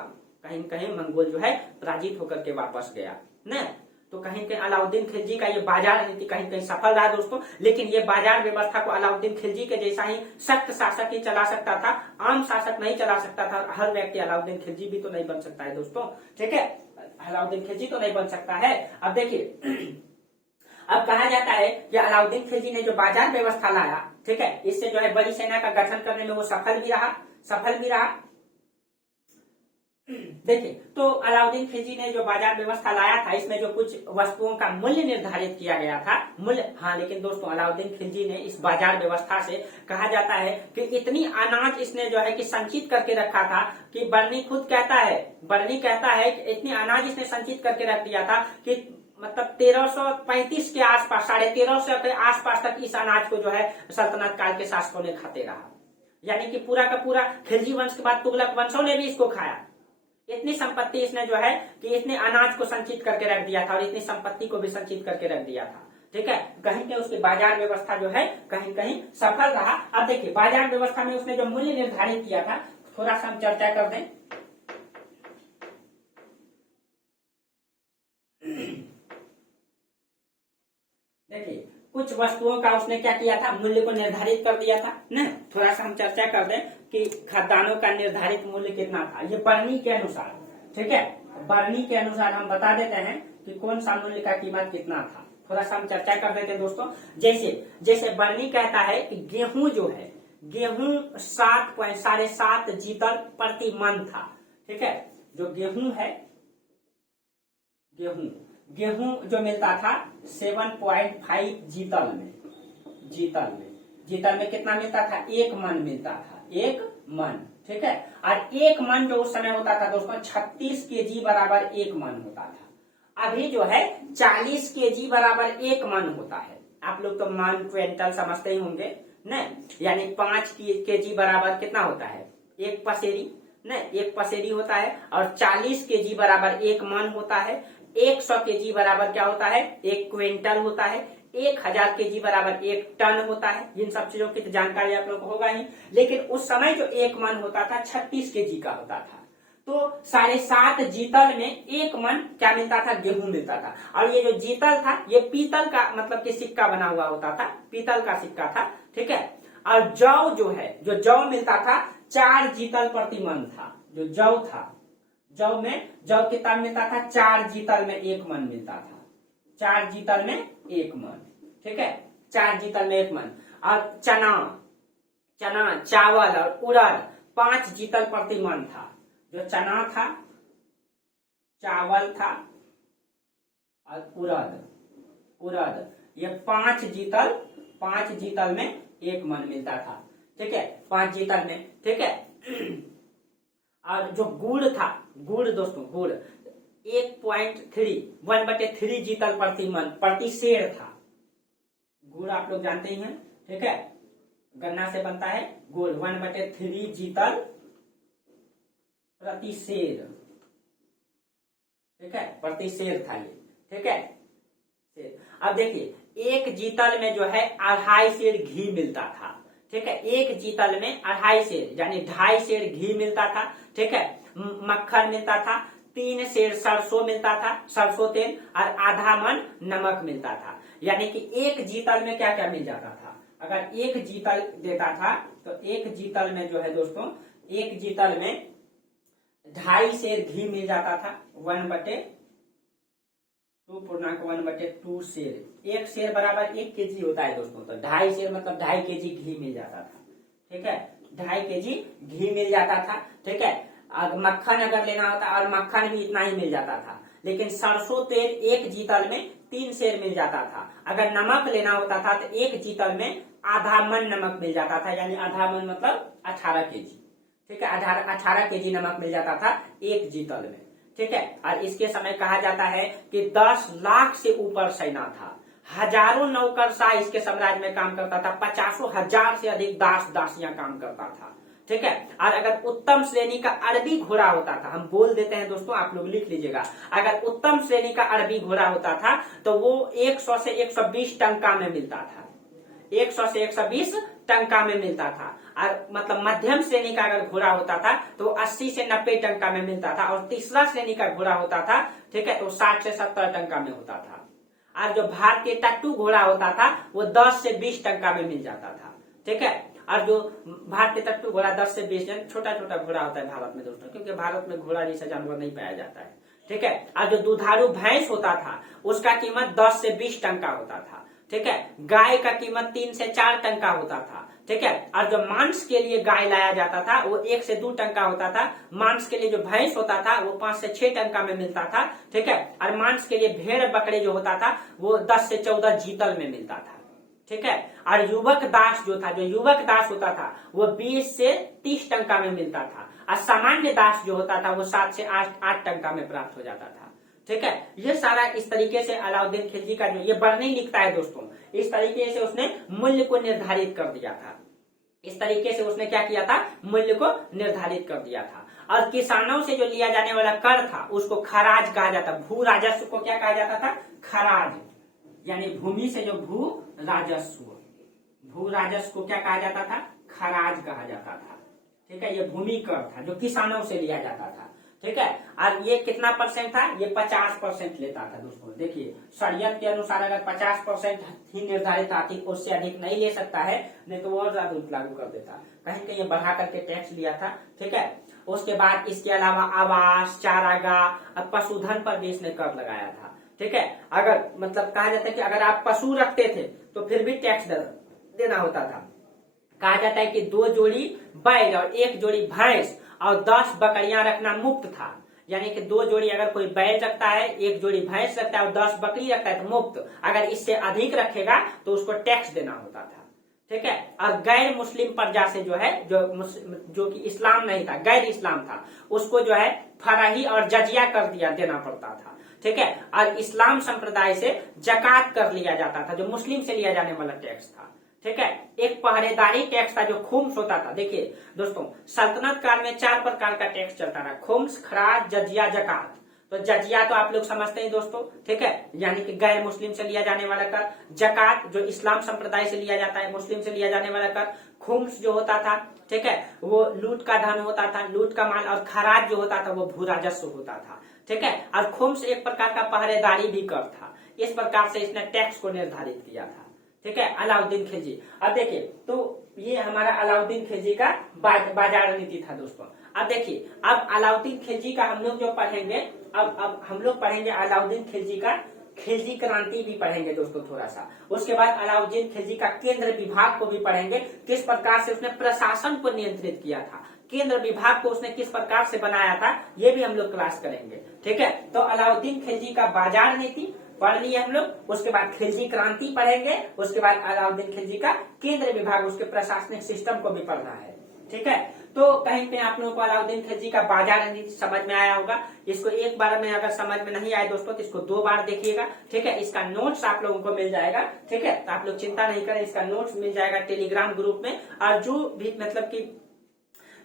कहीं कहीं मंगोल जो है पराजित होकर के वापस गया न। तो कहीं कहीं अलाउद्दीन खिलजी का ये बाजार नीति कहीं कहीं सफल रहा दोस्तों। लेकिन ये बाजार व्यवस्था को अलाउद्दीन खिलजी के जैसा ही सख्त शासक ही चला सकता था, आम शासक नहीं चला सकता था। हर व्यक्ति अलाउद्दीन खिलजी भी तो नहीं बन सकता है दोस्तों। ठीक है, अलाउद्दीन खिलजी तो नहीं बन सकता है। अब देखिए, अब कहा जाता है कि अलाउद्दीन खिलजी ने जो बाजार व्यवस्था लाया, ठीक है, इससे जो है बड़ी सेना का गठन करने में वो सफल भी रहा। देखिए, तो अलाउद्दीन खिलजी ने जो बाजार व्यवस्था लाया था, इसमें जो कुछ वस्तुओं का मूल्य निर्धारित किया गया था, हाँ, लेकिन दोस्तों अलाउद्दीन खिलजी ने इस बाजार व्यवस्था से कहा जाता है कि इतनी अनाज इसने जो है कि संचित करके रखा था कि बर्नी कहता है कि इतनी अनाज इसने संचित करके रख दिया था कि मतलब 1335 के आसपास, 1350 के आसपास तक इस अनाज को जो है सल्तनत काल के शासकों ने खाते रहा। यानी कि पूरा का पूरा खिलजी वंश के बाद तुगलक वंशों ने भी इसको खाया। इतनी संपत्ति इसने जो है कि इसने अनाज को संचित करके रख दिया था, और इतनी संपत्ति को भी संचित करके रख दिया था। ठीक है, कहीं कहीं उसकी बाजार व्यवस्था जो है कहीं कहीं सफल रहा। अब देखिए, बाजार व्यवस्था में उसने जो मूल्य निर्धारित किया था, थोड़ा सा हम चर्चा कर दें। देखिए, कुछ वस्तुओं का उसने क्या किया था, मूल्य को निर्धारित कर दिया था न। थोड़ा सा हम चर्चा कर दें कि खाद्यान्नों का निर्धारित मूल्य कितना था, ये बर्नी के अनुसार। ठीक है, बर्नी के अनुसार हम बता देते हैं कि कौन सा मूल्य का कीमत कितना था। थोड़ा सा हम चर्चा कर देते हैं दोस्तों। जैसे बर्नी कहता है कि गेहूं जो है, गेहूं 7.7 जीतल प्रति मन था। ठीक है, जो गेहूं है, गेहूं जो मिलता था 7.5 जीतल में कितना मिलता था, 1 मन मिलता था, 1 मन। ठीक है, और 1 मन जो उस समय होता था दोस्तों 36 केजी बराबर 1 मन होता था। अभी जो है 40 केजी बराबर 1 मन होता है। आप लोग तो मन क्विंटल समझते ही होंगे न, यानी 5 केजी बराबर कितना होता है, 1 पसेरी न, 1 पसेरी होता है। और 40 केजी बराबर 1 मन होता है। 100 केजी बराबर क्या होता है, 1 क्विंटल होता है। 1000 केजी बराबर 1 टन होता है। इन सब चीजों की तो जानकारी आप लोगों को होगा ही। लेकिन उस समय जो 1 मन होता था 36 केजी का होता था। तो 7.5 जीतल में 1 मन क्या मिलता था, गेहूं मिलता था। और ये जो जीतल था ये पीतल का मतलब कि सिक्का बना हुआ होता था, पीतल का सिक्का था। ठीक है, और जौ जो है, जो जौ मिलता था 4 जीतल प्रति मन था। जो जौ था, जौ कितना मिलता था, 4 जीतल में 1 मन मिलता था। 4 जीतल में 1 मन। ठीक है, 4 जीतल में 1 मन। और चना, चावल और उड़द 5 जीतल प्रति मन था। जो चना था चावल था और उड़द ये 5 जीतल में 1 मन मिलता था। ठीक है, 5 जीतल में। ठीक है, और जो गुड़ था, गुड़ दोस्तों, गुड़ 1/3 जीतल प्रति सेर था। गुड़ आप लोग जानते ही हैं। ठीक है, गन्ना से बनता है गुड़। 1/3 जीतल प्रति सेर। ठीक है, प्रति सेर था ये। ठीक है, अब देखिए 1 जीतल में जो है 2.5 सेर घी मिलता था। ठीक है, 1 जीतल में 2.5 सेर यानी 2.5 सेर घी मिलता था। ठीक है, मक्खन मिलता था, 3 सेर सरसों मिलता था, सरसों तेल, और आधा मन नमक मिलता था। यानी कि 1 जीतल में क्या क्या मिल जाता था। अगर 1 जीतल देता था तो 1 जीतल में जो है दोस्तों, 1 जीतल में 2.5 सेर घी मिल जाता था। 1/2 सेर। 1 सेर बराबर 1 केजी होता है दोस्तों, तो 2.5 सेर मतलब 2.5 केजी घी मिल जाता था। ठीक है, 2.5 केजी घी मिल जाता था। ठीक है, मक्खन अगर लेना होता और मक्खन भी इतना ही मिल जाता था। लेकिन सरसों तेल 1 जीतल में 3 सेर मिल जाता था। अगर नमक लेना होता था तो 1 जीतल में आधा मन नमक मिल जाता था, यानी आधा मन मतलब 18 केजी। ठीक है, 18 केजी नमक मिल जाता था 1 जीतल में। ठीक है, और इसके समय कहा जाता है कि 10 लाख से ऊपर सेना था, हजारों नौकरशाह इसके साम्राज्य में काम करता था, 50,000 से अधिक दास दासियां काम करता था। ठीक है, और अगर उत्तम श्रेणी का अरबी घोड़ा होता था, हम बोल देते हैं दोस्तों, आप लोग लिख लीजिएगा, अगर उत्तम श्रेणी का अरबी घोड़ा होता था तो वो 100 से 120 टंका में मिलता था। 100 से 120 टंका में मिलता था। और मतलब मध्यम श्रेणी का अगर घोड़ा होता था तो 80 से 90 टंका में मिलता था। और तीसरा श्रेणी का घोड़ा होता था, ठीक है, तो 60 से 70 टंका में होता था। और जो भारतीय टट्टू घोड़ा होता था वो 10 से 20 टंका में मिल जाता था। ठीक है, और जो भारतीय टट्टू घोड़ा 10 से 20, छोटा छोटा घोड़ा होता है भारत में दोस्तों, क्योंकि भारत में घोड़ा जैसा जानवर नहीं पाया जाता है। ठीक है, और जो दुधारू भैंस होता था उसका कीमत 10 से 20 टंका होता था। ठीक है, गाय का कीमत 3 से 4 टंका होता था। ठीक है, और जो मांस के लिए गाय लाया जाता था वो 1 से 2 टंका होता था। मांस के लिए जो भैंस होता था वो 5 से 6 टंका में मिलता था। ठीक है, और मांस के लिए भेड़ बकरे जो होता था वो 10 से 14 जीतल में मिलता था। ठीक है, और युवक दास जो था, जो युवक दास होता था वो 20 से 30 टंका में मिलता था। और सामान्य दास जो होता था वो 7 से 8 टंका में प्राप्त हो जाता था। ठीक है, ये सारा इस तरीके से अलाउद्दीन खिलजी का जो ये बरनी लिखता है दोस्तों, इस तरीके से उसने मूल्य को निर्धारित कर दिया था। इस तरीके से उसने क्या किया था, मूल्य को निर्धारित कर दिया था। और किसानों से जो लिया जाने वाला कर था उसको खराज कहा जाता। भू राजस्व को क्या कहा जाता था, खराज, यानी भूमि से जो भू राजस्व, भू राजस्व को क्या कहा जाता था, खराज कहा जाता था। ठीक है, ये भूमि कर था जो किसानों से लिया जाता था। ठीक है, और ये कितना परसेंट था, ये 50% लेता था दोस्तों। देखिए शरीयत के अनुसार अगर 50% ही निर्धारित आती, उससे अधिक नहीं ले सकता है, नहीं तो वो और ज्यादा लागू कर देता, कहीं कहीं बढ़ा करके टैक्स लिया था। ठीक है, उसके बाद इसके अलावा आवास, चारागाह और पशुधन पर भी इसने कर लगाया था। ठीक है, अगर मतलब कहा जाता है कि अगर आप पशु रखते थे तो फिर भी टैक्स देना होता था। कहा जाता है कि 2 जोड़ी बैल और 1 जोड़ी भैंस और 10 बकरियां रखना मुफ्त था। यानी कि 2 जोड़ी अगर कोई बैल रखता है, 1 जोड़ी भैंस रखता है और 10 बकरी रखता है तो मुफ्त। अगर इससे अधिक रखेगा तो उसको टैक्स देना होता था। ठीक है, और गैर मुस्लिम प्रजा से जो है, जो कि इस्लाम नहीं था, गैर इस्लाम था, उसको जो है फराही और जजिया कर देना पड़ता था। ठीक है, और इस्लाम संप्रदाय से जकात कर लिया जाता था, जो मुस्लिम से लिया जाने वाला टैक्स था। ठीक है, एक पहरेदारी टैक्स था जो खुम्स होता था। देखिए दोस्तों, सल्तनत काल में 4 प्रकार का टैक्स चलता था, खुम्स, खराज, जजिया, जकात। तो जजिया तो आप लोग समझते हैं दोस्तों। ठीक है, यानी कि गैर मुस्लिम से लिया जाने वाला कर। जकात जो इस्लाम संप्रदाय से लिया जाता है, मुस्लिम से लिया जाने वाला कर। खुम्स जो होता था, ठीक है, वो लूट का धन होता था, लूट का माल। और खराज जो होता था वो भू राजस्व होता था। ठीक है, और खुम्स एक प्रकार का पहरेदारी भी कर था। इस प्रकार से इसने टैक्स को निर्धारित किया था। ठीक है, अलाउद्दीन खिलजी। अब देखिए, तो ये हमारा अलाउद्दीन खिलजी का बाजार नीति था दोस्तों। अब देखिए, अब अलाउद्दीन खिलजी का हम लोग जो पढ़ेंगे, अब हम लोग पढ़ेंगे अलाउद्दीन खिलजी का खिलजी क्रांति भी पढ़ेंगे दोस्तों थोड़ा सा। उसके बाद अलाउद्दीन खिलजी का केंद्र विभाग को भी पढ़ेंगे, किस प्रकार से उसने प्रशासन को नियंत्रित किया था, केंद्र विभाग को उसने किस प्रकार से बनाया था, ये भी हम लोग क्लास करेंगे। ठीक है, तो अलाउद्दीन खिलजी का बाजार नीति पढ़ लिए हम लोग, उसके बाद खिलजी क्रांति पढ़ेंगे, उसके बाद अलाउद्दीन खिलजी का केंद्र विभाग, उसके प्रशासनिक सिस्टम को भी पढ़ना है। ठीक है, तो कहीं पे आप लोगों को अलाउद्दीन खिलजी का बाजार नीति समझ में आया होगा। इसको एक बार में अगर समझ में नहीं आए दोस्तों तो इसको 2 बार देखिएगा। ठीक है, इसका नोट्स आप लोगों को मिल जाएगा। ठीक है, तो आप लोग चिंता नहीं करें, इसका नोट्स मिल जाएगा टेलीग्राम ग्रुप में। और जो भी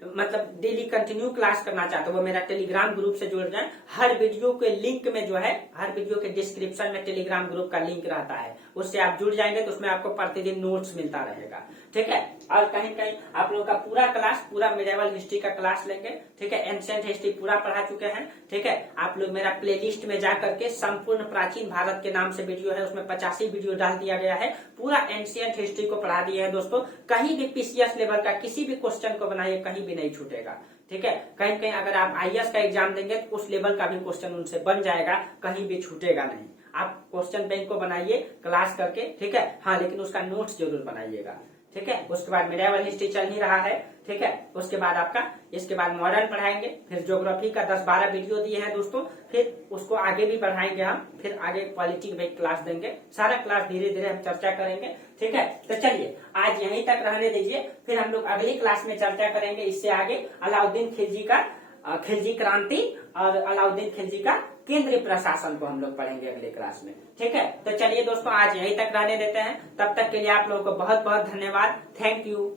मतलब डेली कंटिन्यू क्लास करना चाहते हो वो मेरा टेलीग्राम ग्रुप से जुड़ जाए। हर वीडियो के लिंक में जो है, हर वीडियो के डिस्क्रिप्शन में टेलीग्राम ग्रुप का लिंक रहता है, उससे आप जुड़ जाएंगे तो उसमें आपको प्रतिदिन नोट्स मिलता रहेगा। ठीक है, और कहीं कहीं आप लोगों का पूरा क्लास, पूरा मिडिवल हिस्ट्री का क्लास लेंगे। ठीक है, एंशिएंट हिस्ट्री पूरा पढ़ा चुके हैं। ठीक है, आप लोग मेरा प्लेलिस्ट में जाकर के संपूर्ण प्राचीन भारत के नाम से वीडियो है, उसमें 85 वीडियो डाल दिया गया है, पूरा एंशिएंट हिस्ट्री को पढ़ा दिया है दोस्तों। कहीं भी पीसीएस लेवल का किसी भी क्वेश्चन को बनाइए, कहीं भी नहीं छूटेगा। ठीक है, कहीं कहीं अगर आप आईएएस का एग्जाम देंगे तो उस लेवल का भी क्वेश्चन उनसे बन जाएगा, कहीं भी छूटेगा नहीं। आप क्वेश्चन बैंक को बनाइए क्लास करके। ठीक है, हाँ, लेकिन उसका नोट्स जरूर बनाइएगा। ठीक है, उसके बाद मिडिवल हिस्ट्री चल ही रहा है। ठीक है, उसके बाद आपका, इसके बाद मॉडर्न पढ़ाएंगे, फिर ज्योग्राफी का 10-12 वीडियो दिए हैं दोस्तों, फिर उसको आगे भी बढ़ाएंगे हम, फिर आगे पॉलिटी की क्लास देंगे। सारा क्लास धीरे धीरे हम चर्चा करेंगे। ठीक है, तो चलिए आज यहीं तक रहने दीजिए, फिर हम लोग अगली क्लास में चर्चा करेंगे इससे आगे अलाउद्दीन खिलजी का खिलजी क्रांति और अलाउद्दीन खिलजी का केंद्रीय प्रशासन को हम लोग पढ़ेंगे अगले क्लास में। ठीक है, तो चलिए दोस्तों आज यहीं तक रहने देते हैं। तब तक के लिए आप लोगों को बहुत बहुत धन्यवाद। Thank you.